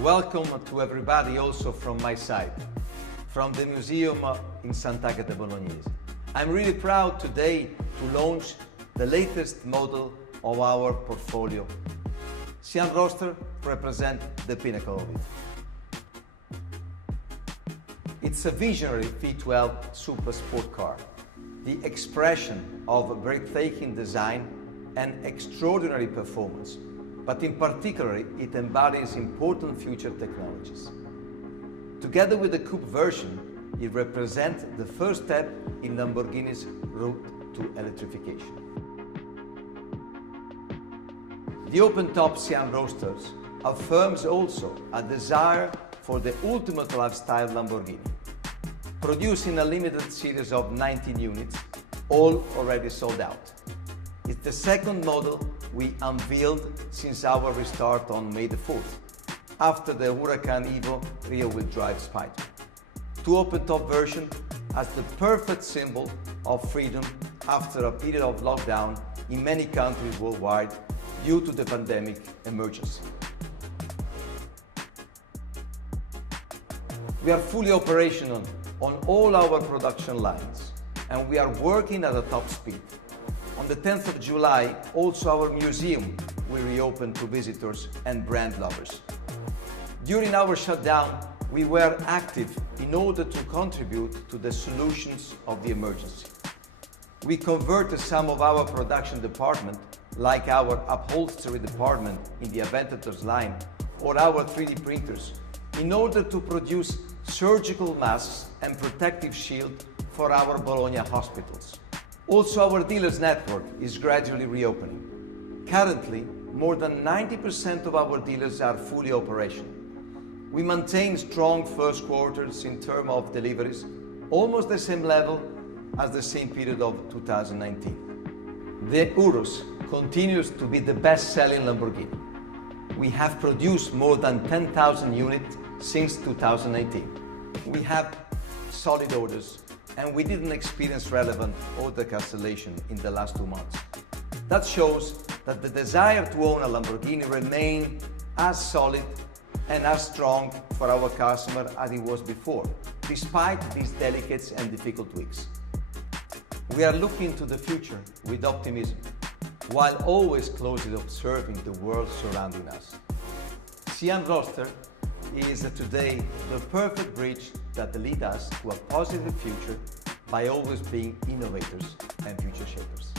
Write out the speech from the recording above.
Welcome to everybody also from my side, from the museum in Sant'Agata Bolognese. I'm really proud today to launch the latest model of our portfolio. Sián Roadster represents the pinnacle of it. It's a visionary V12 super sport car, the expression of breathtaking design and extraordinary performance, but in particular it embodies important future technologies. Together with the coupe version, it represents the first step in Lamborghini's route to electrification. The open-top Sián Roadsters affirms also a desire for the ultimate lifestyle Lamborghini, producing a limited series of 19 units, all already sold out. It's the second model we unveiled since our restart on May the 4th, after the Huracan Evo rear-wheel drive Spider. Two open-top version as the perfect symbol of freedom after a period of lockdown in many countries worldwide due to the pandemic emergency. We are fully operational on all our production lines, and we are working at a top speed. On the 10th of July, also our museum will reopen to visitors and brand lovers. During our shutdown, we were active in order to contribute to the solutions of the emergency. We converted some of our production department, like our upholstery department in the Aventadors line, or our 3D printers, in order to produce surgical masks and protective shield for our Bologna hospitals. Also, our dealers network is gradually reopening. Currently, more than 90% of our dealers are fully operational. We maintain strong first quarters in terms of deliveries, almost the same level as the same period of 2019. The Urus continues to be the best-selling Lamborghini. We have produced more than 10,000 units since 2018. We have solid orders, and we didn't experience relevant order cancellation in the last 2 months. That shows that the desire to own a Lamborghini remains as solid and as strong for our customer as it was before, despite these delicate and difficult weeks. We are looking to the future with optimism, while always closely observing the world surrounding us. Sián Roadster is today the perfect bridge that leads us to a positive future by always being innovators and future shapers.